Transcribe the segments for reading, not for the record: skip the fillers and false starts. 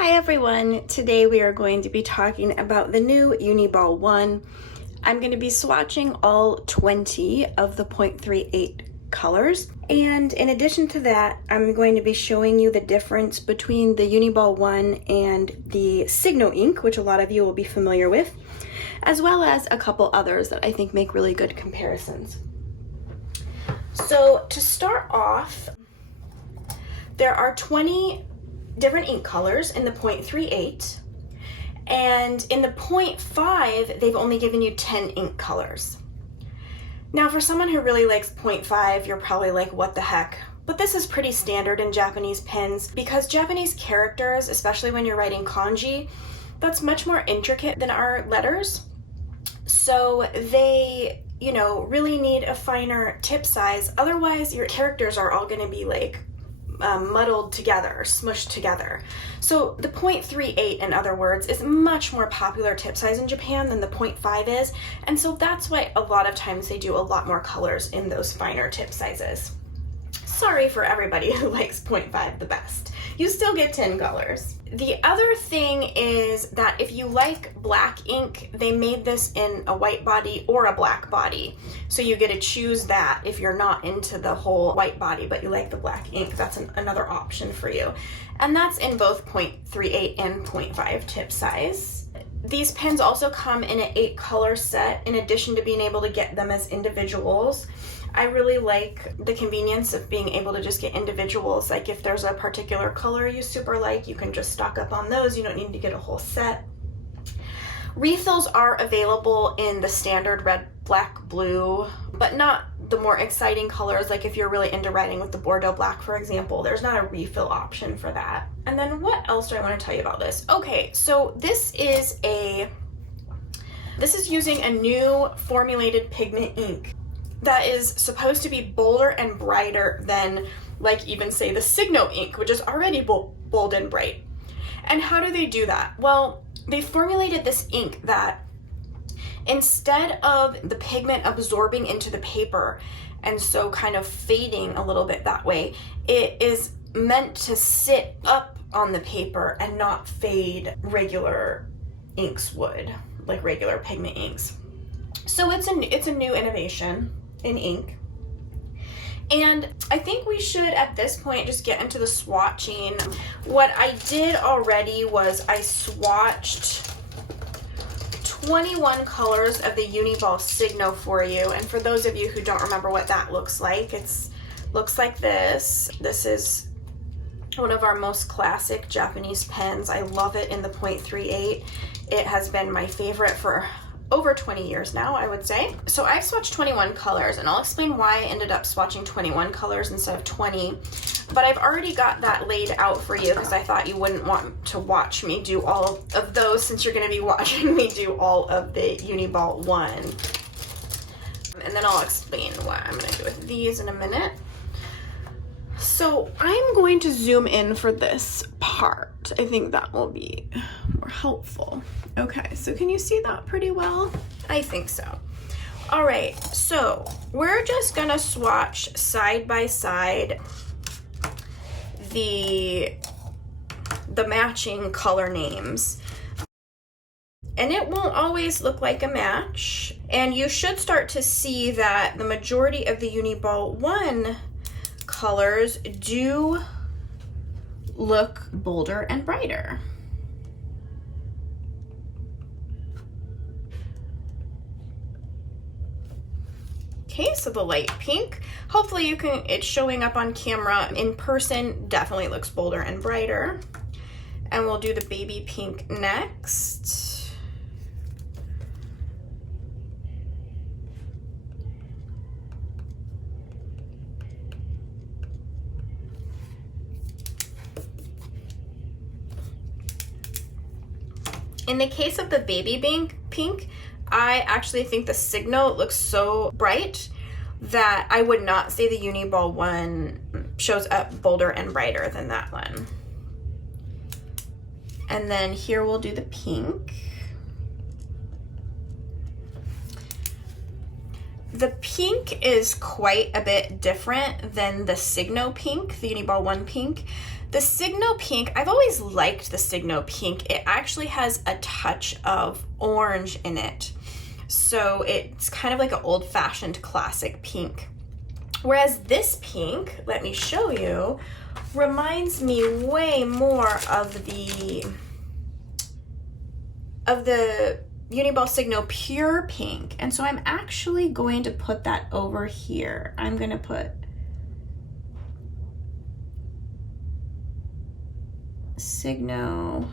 Hi everyone, today we are going to be talking about the new Uniball One. I'm going to be swatching all 20 of the 0.38 colors, and in addition to that I'm going to be showing you the difference between the Uniball One and the Signo ink, which a lot of you will be familiar with, as well as a couple others that I think make really good comparisons. So to start off, there are 20 different ink colors in the 0.38, and in the 0.5 they've only given you 10 ink colors. Now for someone who really likes 0.5, you're probably like, what the heck? But this is pretty standard in Japanese pens because Japanese characters, especially when you're writing kanji, that's much more intricate than our letters. So they, really need a finer tip size. Otherwise your characters are all going to be like muddled together, smushed together. So the 0.38, in other words, is much more popular tip size in Japan than the 0.5 is, and so that's why a lot of times they do a lot more colors in those finer tip sizes. Sorry for everybody who likes 0.5 the best. You still get 10 colors. The other thing is that if you like black ink, they made this in a white body or a black body. So you get to choose that if you're not into the whole white body, but you like the black ink. That's another option for you. And that's in both 0.38 and 0.5 tip size. These pens also come in an 8 color set in addition to being able to get them as individuals. I really like the convenience of being able to just get individuals. Like if there's a particular color you super like, you can just stock up on those. You don't need to get a whole set. Refills are available in the standard red, black, blue, but not the more exciting colors. Like if you're really into writing with the Bordeaux black, for example, there's not a refill option for that. And then what else do I want to tell you about this? Okay, so this is using a new formulated pigment ink that is supposed to be bolder and brighter than, like, even say the Signo ink, which is already bold and bright. And how do they do that? Well, they formulated this ink that instead of the pigment absorbing into the paper and so kind of fading a little bit that way, it is meant to sit up on the paper and not fade regular inks would, like regular pigment inks. So it's a new innovation in ink. And I think we should at this point just get into the swatching. What I did already was I swatched 21 colors of the Uniball Signo for you, and for those of you who don't remember what that looks like, looks like this. This is one of our most classic Japanese pens. I love it in the 0.38. It has been my favorite for over 20 years now, I would say. So I've swatched 21 colors, and I'll explain why I ended up swatching 21 colors instead of 20. But I've already got that laid out for you because I thought you wouldn't want to watch me do all of those since you're going to be watching me do all of the Uniball One. And then I'll explain what I'm going to do with these in a minute. So I'm going to zoom in for this part. I think that will be more helpful. Okay, so can you see that pretty well? I think so. All right, so we're just gonna swatch side by side the matching color names. And it won't always look like a match. And you should start to see that the majority of the Uniball One colors do look bolder and brighter. Okay, so the light pink, hopefully it's showing up on camera. In person, definitely looks bolder and brighter. And we'll do the baby pink next. In the case of the baby pink, I actually think the Signo looks so bright that I would not say the Uniball One shows up bolder and brighter than that one. And then here we'll do the pink. The pink is quite a bit different than the Signo pink, the Uniball One pink. The Signo pink, I've always liked the Signo pink. It actually has a touch of orange in it. So it's kind of like an old-fashioned classic pink. Whereas this pink, let me show you, reminds me way more of the Uniball Signo Pure Pink. And so I'm actually going to put that over here. I'm going to put Signo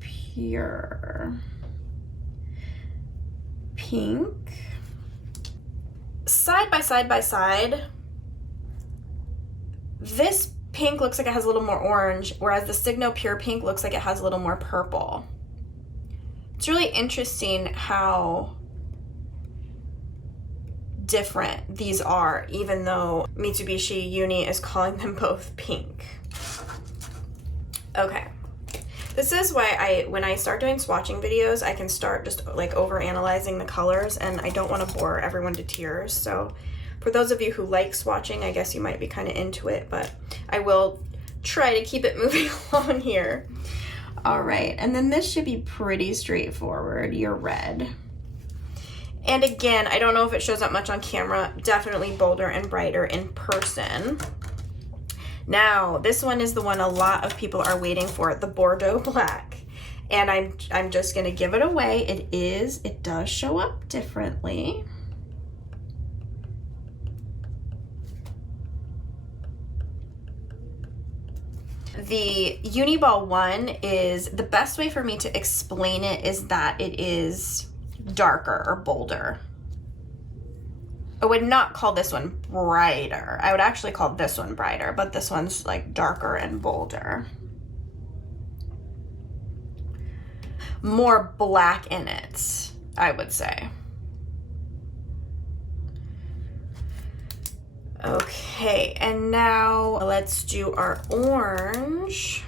Pure Pink. Side by side, this pink looks like it has a little more orange, whereas the Signo Pure Pink looks like it has a little more purple. It's really interesting how different these are, even though Mitsubishi Uni is calling them both pink. Okay. This is why when I start doing swatching videos, I can start just like over analyzing the colors, and I don't want to bore everyone to tears. So for those of you who like swatching, I guess you might be kind of into it, but I will try to keep it moving along here. All right, and then this should be pretty straightforward, your red. And again, I don't know if it shows up much on camera, definitely bolder and brighter in person. Now, this one is the one a lot of people are waiting for, the Bordeaux Black. And I'm just gonna give it away. It does show up differently. The Uniball One is, the best way for me to explain it is that it is darker or bolder. I would not call this one brighter. I would actually call this one brighter, but this one's like darker and bolder. More black in it, I would say. Okay, and now let's do our orange.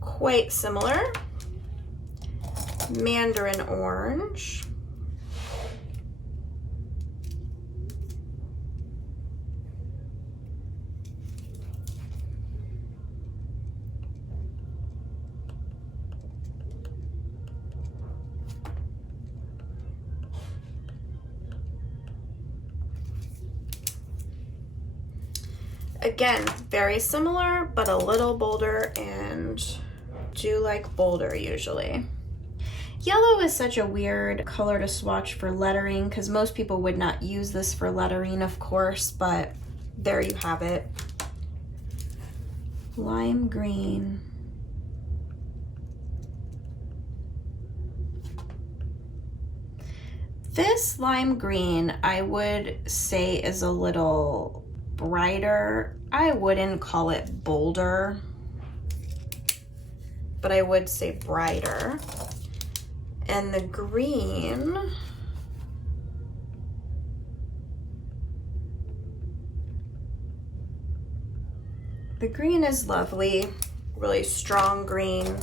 Quite similar. Mandarin Orange. Again, very similar, but a little bolder, and do like bolder usually. Yellow is such a weird color to swatch for lettering because most people would not use this for lettering, of course, but there you have it. Lime green. This lime green, I would say, is a little brighter. I wouldn't call it bolder, but I would say brighter. And the green, is lovely, really strong green.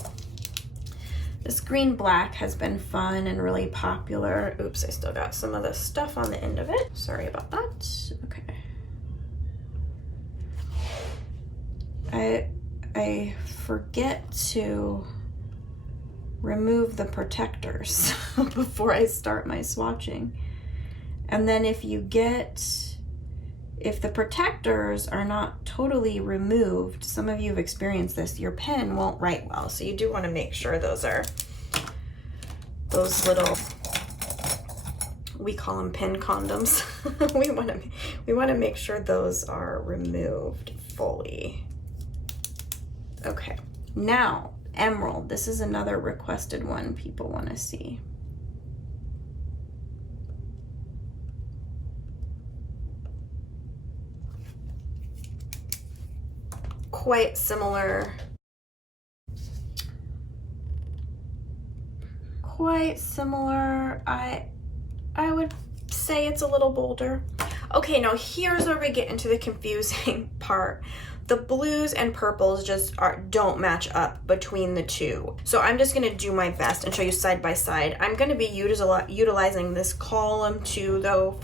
This green black has been fun and really popular. Oops, I still got some of the stuff on the end of it. Sorry about that. Okay. I forget to remove the protectors before I start my swatching. And then if the protectors are not totally removed, some of you have experienced this, your pen won't write well. So you do want to make sure those little, we call them pen condoms. we want to make sure those are removed fully. Okay, now emerald. This is another requested one people want to see. Quite similar. I would say it's a little bolder. Okay, now here's where we get into the confusing part. The blues and purples just don't match up between the two. So I'm just gonna do my best and show you side by side. I'm gonna be utilizing this column too, though,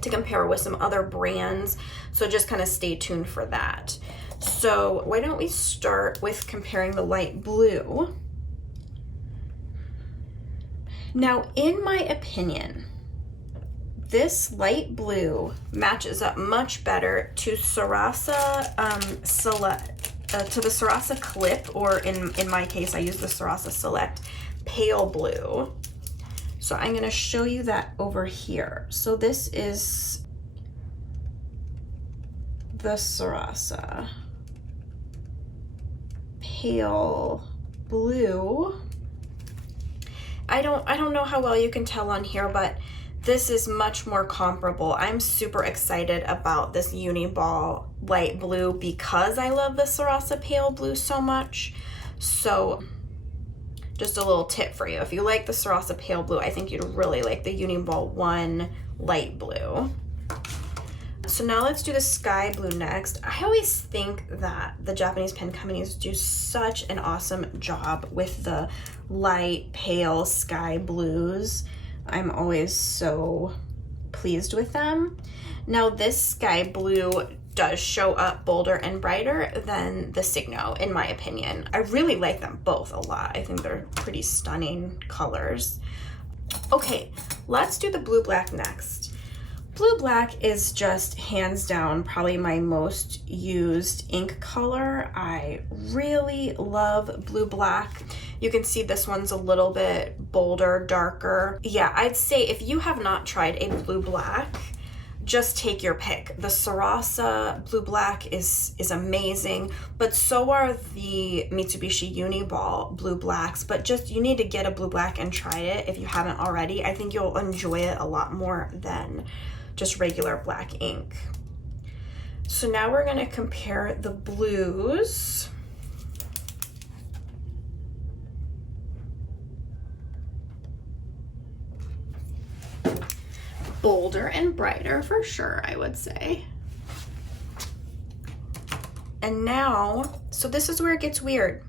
to compare with some other brands. So just kind of stay tuned for that. So why don't we start with comparing the light blue. Now, in my opinion, this light blue matches up much better to Sarasa to the Sarasa Clip, or in my case, I use the Sarasa Select Pale Blue. So I'm gonna show you that over here. So this is the Sarasa Pale Blue. I don't know how well you can tell on here, but this is much more comparable. I'm super excited about this Uniball light blue because I love the Sarasa Pale Blue so much. So just a little tip for you. If you like the Sarasa Pale Blue, I think you'd really like the Uniball One Light Blue. So now let's do the sky blue next. I always think that the Japanese pen companies do such an awesome job with the light, pale sky blues. I'm always so pleased with them. Now this sky blue does show up bolder and brighter than the Signo, in my opinion. I really like them both a lot. I think they're pretty stunning colors. Okay, let's do the blue black next. Blue black is just hands down probably my most used ink color. I really love blue black. You can see this one's a little bit bolder, darker. Yeah, I'd say if you have not tried a blue black, just take your pick. The Sarasa blue black is amazing, but so are the Mitsubishi Uniball blue blacks. But just, you need to get a blue black and try it if you haven't already. I think you'll enjoy it a lot more than just regular black ink. So now we're gonna compare the blues. Bolder and brighter for sure, I would say. And now, so this is where it gets weird.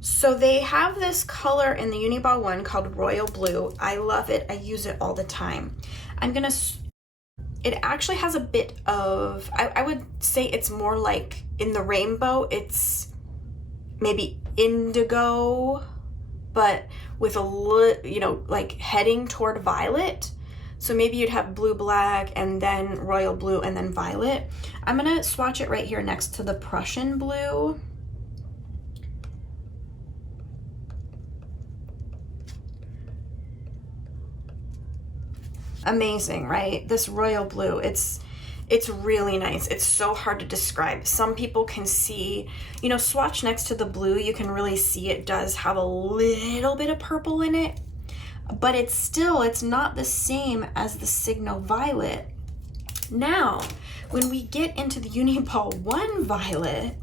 So they have this color in the Uniball One called Royal Blue. I love it, I use it all the time. It actually has a bit of, I would say it's more like in the rainbow, it's maybe indigo, but with a little, you know, like heading toward violet. So maybe you'd have blue black and then royal blue and then violet. I'm gonna swatch it right here next to the Prussian blue. Amazing, right? This royal blue, it's really nice. It's so hard to describe. Some people can see, you know, swatch next to the blue, you can really see it does have a little bit of purple in it, but it's not the same as the Signo Violet. Now, when we get into the Uniball One Violet,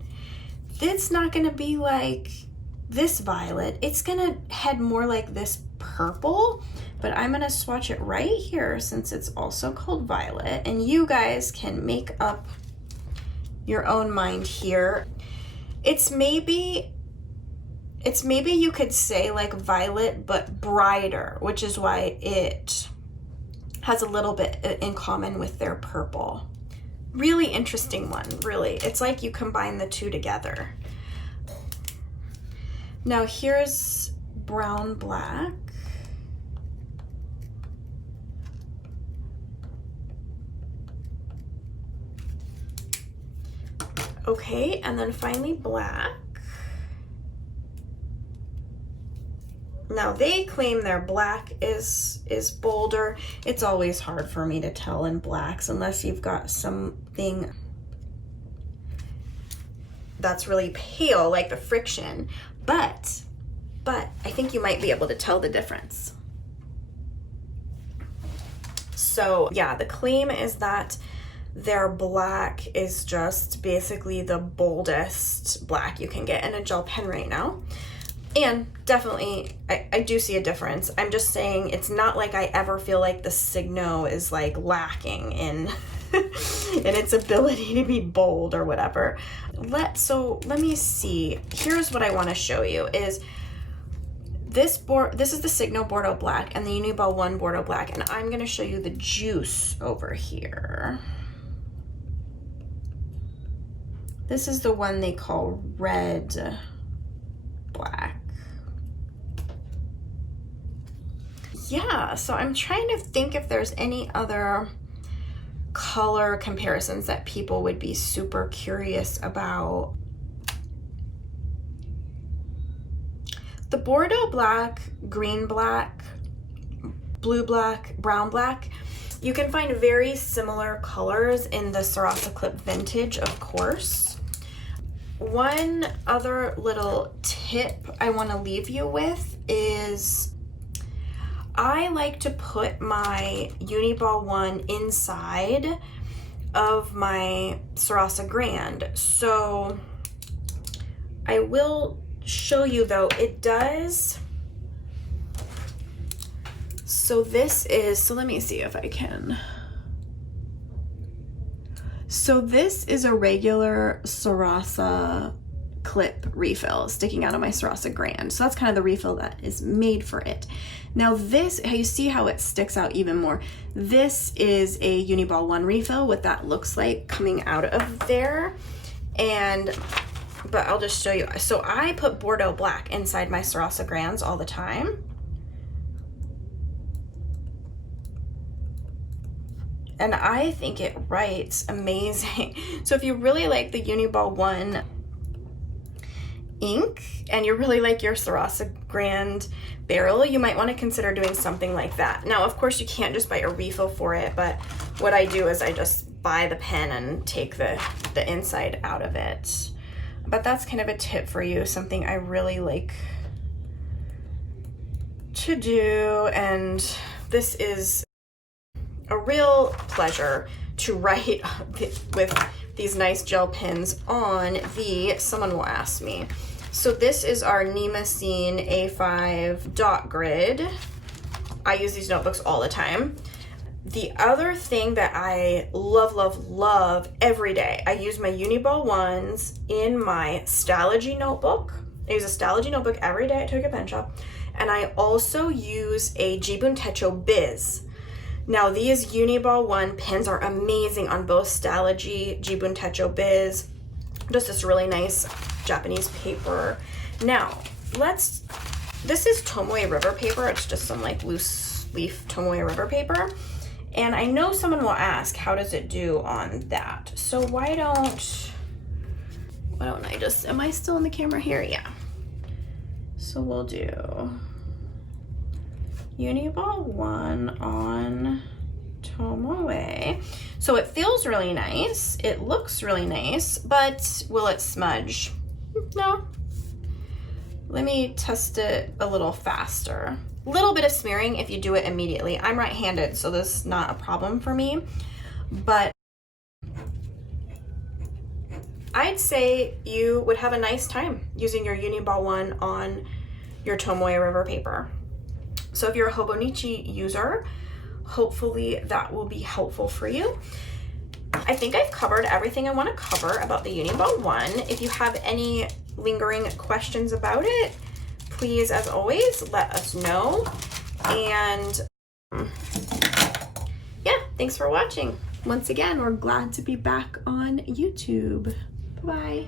it's not gonna be like this violet. It's gonna head more like this purple, but I'm gonna swatch it right here since it's also called violet, and you guys can make up your own mind here. It's maybe you could say like violet, but brighter, which is why it has a little bit in common with their purple. Really interesting one, really. It's like you combine the two together. Now here's brown black. Okay, and then finally black. Now they claim their black is bolder. It's always hard for me to tell in blacks unless you've got something that's really pale like the Friction, but I think you might be able to tell the difference. So yeah, the claim is that their black is just basically the boldest black you can get in a gel pen right now. And definitely, I do see a difference. I'm just saying it's not like I ever feel like the Signo is like lacking in in its ability to be bold or whatever. So let me see. Here's what I want to show you is this is the Signo Bordeaux Black and the Uniball One Bordeaux Black, and I'm going to show you the juice over here. This is the one they call red black. Yeah, so I'm trying to think if there's any other color comparisons that people would be super curious about. The Bordeaux black, green black, blue black, brown black, you can find very similar colors in the Sarasa Clip Vintage, of course. One other little tip I want to leave you with is I like to put my Uniball One inside of my Sarasa Grand. So I will show you though, it does. So let me see if I can. So this is a regular Sarasa Clip refill sticking out of my Sarasa Grand. So that's kind of the refill that is made for it. Now this, you see how it sticks out even more. This is a Uniball One refill, what that looks like coming out of there. But I'll just show you. So I put Bordeaux Black inside my Sarasa Grands all the time. And I think it writes amazing. So if you really like the Uniball One ink and you really like your Sarasa Grand barrel, you might want to consider doing something like that. Now, of course, you can't just buy a refill for it, but what I do is I just buy the pen and take the inside out of it. But that's kind of a tip for you, something I really like to do. And this is a real pleasure to write with these nice gel pens on someone will ask me. So this is our Nemacine A5 dot grid. I use these notebooks all the time. The other thing that I love, love, love every day, I use my Uniball Ones in my Stalogy notebook. I use a Stalogy notebook every day at Tokyo Pen Shop. And I also use a Jibun Techo Biz. Now these Uniball One pens are amazing on both Stalogy, Jibun Techo Biz. Just this really nice Japanese paper. Now, this is Tomoe River paper. It's just some like loose leaf Tomoe River paper. And I know someone will ask, how does it do on that? So why don't I just, am I still in the camera here? Yeah. So we'll do Uniball One on Tomoe. So it feels really nice. It looks really nice, but will it smudge? No. Let me test it a little faster. Little bit of smearing if you do it immediately. I'm right-handed, so this is not a problem for me, but I'd say you would have a nice time using your Uniball One on your Tomoe River paper. So if you're a Hobonichi user, hopefully that will be helpful for you. I think I've covered everything I want to cover about the Uniball One. If you have any lingering questions about it, please, as always, let us know. And yeah, thanks for watching. Once again, we're glad to be back on YouTube. Bye-bye.